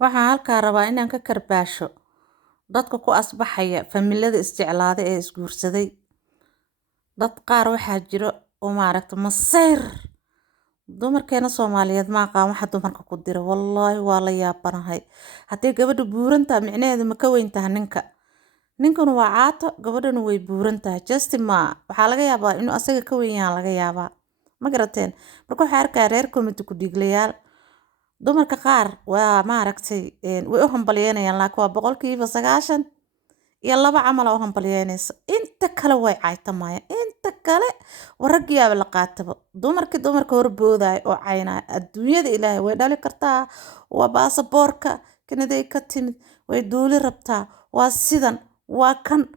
Waxaan halkaa rabaa inaan ka karbaasho dadka ku asbaxaya familada isjeclaada ee isguursaday. Dad qaar waxaa jiro oo masayr. Dumarkeena Soomaaliyeed ma aqaan waxa dumarka ku dira. Wallaahi waa la yaabanahay. Haddii gabadhu buurantaa micnaheedu ma ka weyn tahay ninka. Ninkuna waa caato, gabadhuna way buuran tahay. Justin ma waxaa laga yaabaa inuu asaga ka weyn yahay laga yaabaa. Ma garateen? Marka waxaa arkaa reer komiti ku dhiiglayaal. Dumarka qaar waa way u hambalyeynayaan laakiin waa boqolkiiba 92 camal oo u hambalyeynaysa. Inta kale way caytamayaan. Inta kale waraggiyaaba la qaataba. Dumarka horbooday oo caynaya. Adduunyada Ilaahay way dhali kartaa. Waa baasaboorka Kanaday ka timid. Way duuli rabtaa. Waa sidan. Waa kan.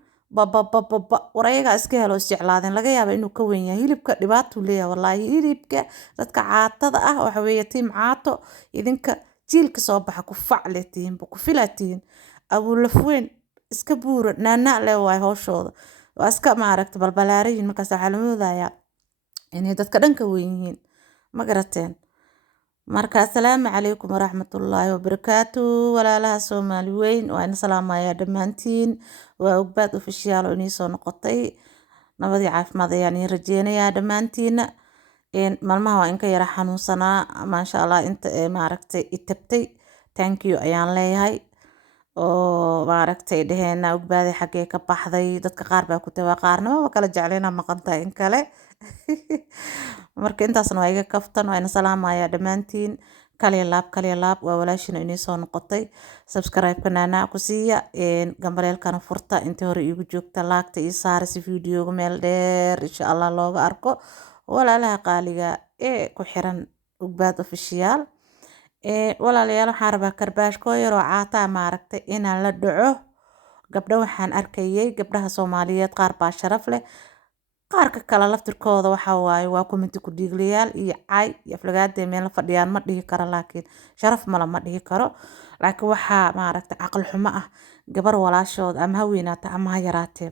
Warayaga iska helo isjeclaadeen laga yaabo inuu ka weyn yahay. Hilibka dhibaato leeyahay wallaahi. Hilibka dadka caatada ah waxa weeye tiim caato idinka jiilka soo baxa ku facle tihiin ku filatiin abulafweyn iska buura naana le waay hawshooda waa iska balbalaariyin markaas waxa la moodayaa inay dadka dhanka weyn yihiin ma garateen. Marka assalaamu calaykum waraxmatullaahi wabarakaatu walaalaha Soomaali weyn waan salaamayaa dhammaantiin waa ogbaad official oo inii soo noqotay nabadii caafimaad ayaan idin rajeynayaa dhammaantiina maalmaha waa inka yara xanuunsanaa maasha Allah inta itabtay thank you ayaan leeyahay oo dhaheena ogbaadey xagee ka baxday dadka qaar baa ku tawaa qaarna waa kala jeclayna maqantahay in kale marka intaasna waa iga kaftan waan salaamayaa dhammaantiin kaliya laab waa walaashina inii soo noqotay subscribe-ka naana ku siiya gambaleelkana furta intii hore iigu joogta laagta ii saara si videoga meel dheer insha Allah looga arko walaalaha qaaliga ee ku xiran ogbaad official walaalayaal waxaan rabaa karbaashkoo yaroo caataa inaan la dhaco gabdho waxaan arkayay gabdhaha Soomaaliyeed qaar baa sharaf leh qaarka kale laftirkooda waxa waaye waa komiti ku dhiiglayaal iyo cay iyo aflagaada meel fadhiyaan ma dhihi karo laakiin sharaf ma dhihi karo laakiin waxaa aqal xumo ah gabar walaashood ama ha weynaata ama ha yaraatee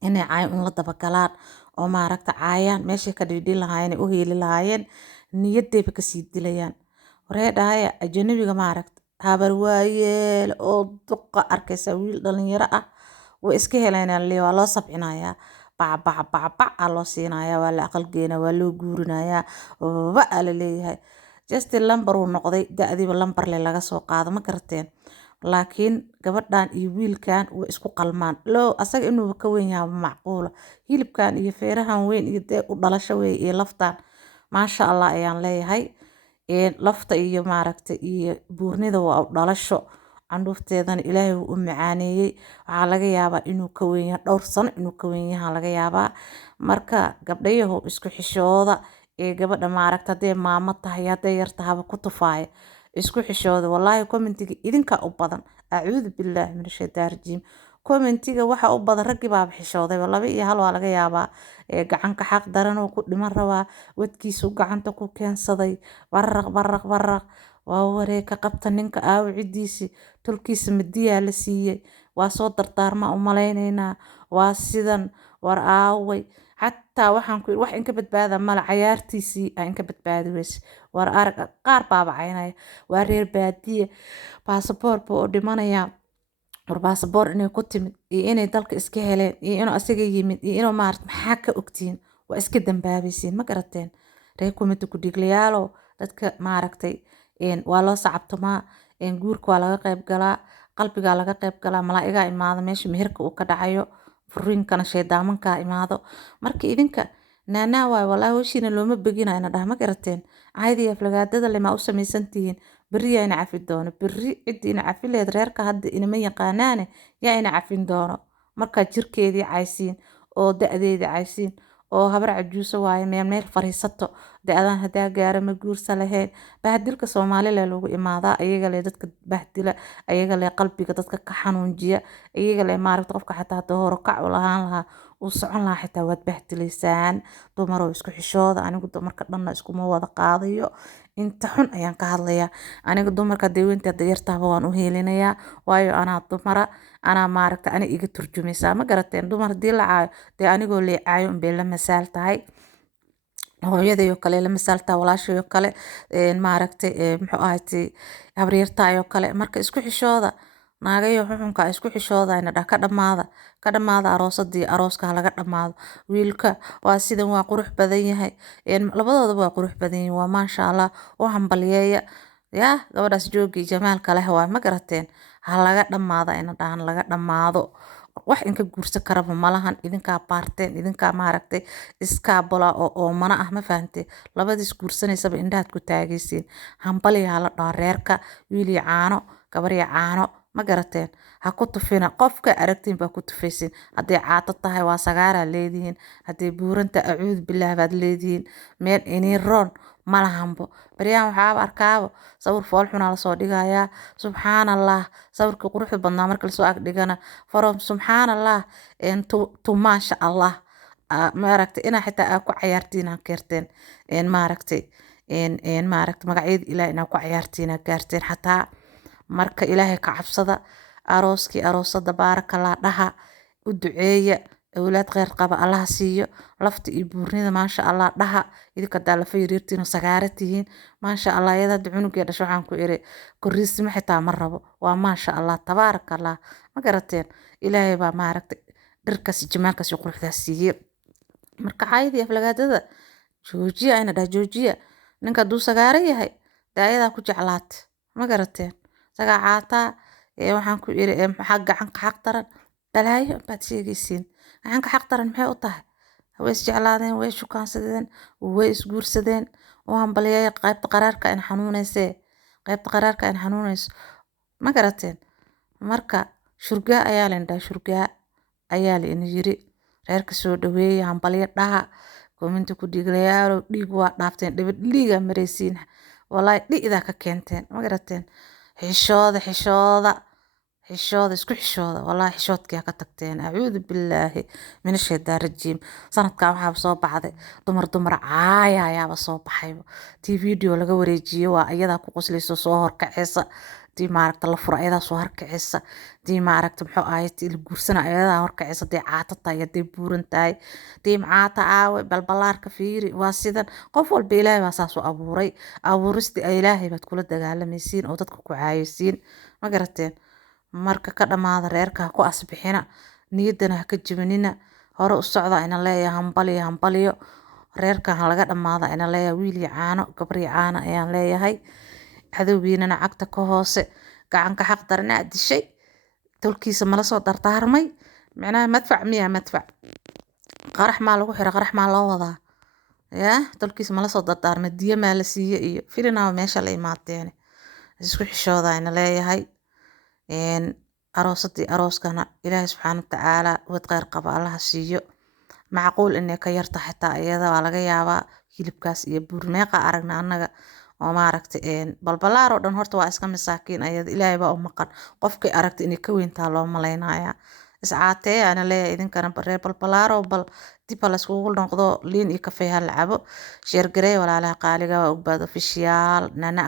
inay cay un la daba galaan oo caayaan meeshay ka dhidhin lahaayeen u heeli lahaayeen niyadayba kasii dilayaan wareedhaya ajnabiga habar waayeel oo duqa arkaysa wiil dhalinyaro ah way iska helayaan waa loo sabcinayaa bac loo siinayaa waa la aqal geena waa loo guurinayaa waa la leeyahay Justin lambar uu noqday da'diiba lambar le laga soo qaado ma garateen laakiin gabadhan iyo wiilkan way isku qalmaan loo asaga inuu ka weyn yahay macquula hilibkan iyo feerahan weyn iyo u dhalasho weey iyo laftan maasha Allah ayaan leeyahay lafta iyo iyo buurnida waa u dhalasho candhuufteedana Ilaahay u macaaneeyay waxa laga yaabaa inuu ka weyn yahay dhowr sano inuu ka weyn yahay laga yaabaa marka gabdhayahu isku xishooda gabadha haday maamo tahay haday yar tahay ku tufaaya isku xishooda wallaahi commentiga idinka u badan acuudu billaahi min shaytaan rajiim commentiga waxa u badan raggi baa xishooday laba iyo hal waa laga yaabaa gacanka xaq daran oo ku dhiman rabaa wadkiisu gacanta ku keensaday barraq waa waree ka qabta ninka cidiisi tulkiisa madiyaa la siiyay waa soo dardaarma u maleynaynaa waa sidan war aaway xataa waxaan ku wax inka badbaada mala cayaartiisii inka badbaadi weys war arag qaar baaba caynaya waa reer baadiye baasaboor buu u dhimanayaa war baasaboor inay ku timid iyo inay dalka iska heleen iyo inuu asaga yimid iyo inuu maxaa ka ogtiin waa iska dambaabaysiin ma garateen reer komiti ku dhiglayaalo dadka waa loo sacabtumaa guurka waa laga qayb galaa qalbiga laga qayb galaa malaa'iga imaado meesha meherka uu ka dhacayo furinkana sheedaamanka imaado marka idinka naana waay wallaahi hawshiina looma beginayna ma garateen caadi aflagaadada lema u samaysantihiin berri yaa ina cafi doono berri cidii ina cafi leed reerka hadda inama yaqaanaane yaa ina cafin doono markaa jirkeedii caysiin oo da'deedii caysiin oo habar cajuuso waaye meel fariisato da'dan hadaa gaara ma guursa lahayn bahdilka Soomaaliya lagu imaadaa ayaga le dadka bahdila ayaga le qalbiga dadka ka xanuunjiya ayaga le qofka xataa hore kac u lahaan lahaa uu socon lahaa xitaa waad bahdilaysaan dumaroo isku xishooda anigu dumarka dhanna iskuma wada qaadayo inta xun ayaan ka hadlayaa aniga dumarka deeweynta yartaaba waan u heelinayaa waayo anaa dumara anaa ani iga turjumaysaa ma garateen dumar hadii la caayo dee anigoo lee caayo unbay la masaal tahay hooyadayoo kale la misaaltaa walaashayoo kale maaragtay muxuu ahaatay habaryartaayoo kale marka isku xishooda naagayo xuxunka isku xishoodayna dha ka dhammaada aroosadii arooska ha laga dhammaado wiilka waa sidan waa qurux badan yahay labadoodaba waa qurux badan yihiin waa maasha allah u hambalyeeya yaa gabadhaas joogii jamaalka leh waa ma garateen ha laga dhammaada ina dhahan laga dhammaado wax inka guursa karaba malahan idinkaa baarteen idinkaa maaragtay iskaabola oo oomana ah ma fahantee labadiis guursanaysaba indhahaad ku taagaysiin hambaliyaa la dhaho reerka wiilii caano gabarya caano ma garateen ha ku tufina qofka aragtiin baa ku tufaysiin hadday caato tahay waa sagaaraa leedihiin hadday buuranta acuud bilaah baad leedihiin meel iniroon malahanbo baryahan waxaaba arkaabo sawir foolxunaa lasoo dhigayaa subxaan allah sawirkii quruxda badnaa marka lasoo agdhigana from subxaan allah to maasha allah maaragtay inaa xitaa aa ku cayaartiin aa keerteen maaragtay magacyada ilaah inaa ku cayaartiin aa gaarteen xataa marka ilaahay ka cabsada arooskii aroosada baarakalaa dhaha u duceeya awlaad kheyr qaba allaha siiyo lafta iyo buurnida maasha allah dhaha idinka daa lafa yaryartiin oo sagaara tihiin maasha allah iyada hadda cunugee dhasho waxaan ku iri koriisima xitaa ma rabo waa maasha allah tabaarakallah ma garateen ilaahay baa maaragtay dharkaas jamaalkaas iyo quruxdaas siiye marka caayadii aflagaadada joojiya ayna dhaha joojiya ninka hadduu sagaaro yahay daayadaa ku jeclaata ma garateen isagaa caataa waxaan ku iri maxaa gacanka xaq daran balaayo baad sheegaysiin gacanka xaq daran maxay u tahay way isjeclaadeen way shukaansadeen way isguursadeen u hambalyeeya qaybta qaraarka in xanuunaysee qaybta qaraarka in xanuunayso ma garateen marka shurgaa ayaa leen dhaha shurgaa ayaa leen yiri reerka soo dhaweeya hambalyo dhaha kominta ku dhiiglayaalo dhiig waa dhaafteen dhibid dhiigaa maraysiin walaahi dhi'daa ka keenteen ma garateen xishooda isku xishooda wallaahi xishoodkaa ka tagteen acuudu billaahi min ashaytaan rajiim sanadkan waxaaba soo baxday dumar caaya ayaaba soo baxayba tii video laga wareejiyo waa ayadaa ku qoslayso soo horkaceysa tii maaragta la fura ayadaa soo horkaceysa tii maaragta muxuu ahayd tii la guursana ayadaa horkaceysa hadday caato tahay hadday buuran tahay tii macaata aawe balbalaarka fiiri waa sidan qof walba ilaahay baa saas u abuuray abuuristii ilaahay baad kula dagaalamaysiin oo dadka ku caayaysiin ma garateen marka ka dhammaada reerka ha ku asbixina niyadana ha ka jibinina hore u socda ina leeyahay hambaliyo reerka ha laga dhammaada ina leeyahay wiil iyo caano gabar iyo caano ayaan leeyahay cadowgiinana cagta ka hoose gacanka xaq daranaa dishay tolkiisa mala soo dardaarmay micnaha madfac qarax maa lagu xira qarax maa loo wadaa yaa tolkiisa mala soo dardaarmay diya maa la siiye iyo filinaaba meesha la imaateen isku xishooda ina leeyahay aroosadii arooskana ilaahay subxaana watacaala wad kheyr qaba allaha siiyo macquul inay ka yarta xitaa iyada waa laga yaabaa hilibkaas iyo buurmeeqa aragna annaga oo maaragtay balbalaar oo dhan horta waa iska masaakiin ayada ilaahay baa u maqan qofkay aragta inay ka weyntaa loo malaynaya iscaatee ana leeyahay idinkana baree balbalaaro bal dib ha layskugu noqdo liin iyo kafee ha la cabo sheergarey walaalaha qaaliga waa ogbaad ofishiyaal nana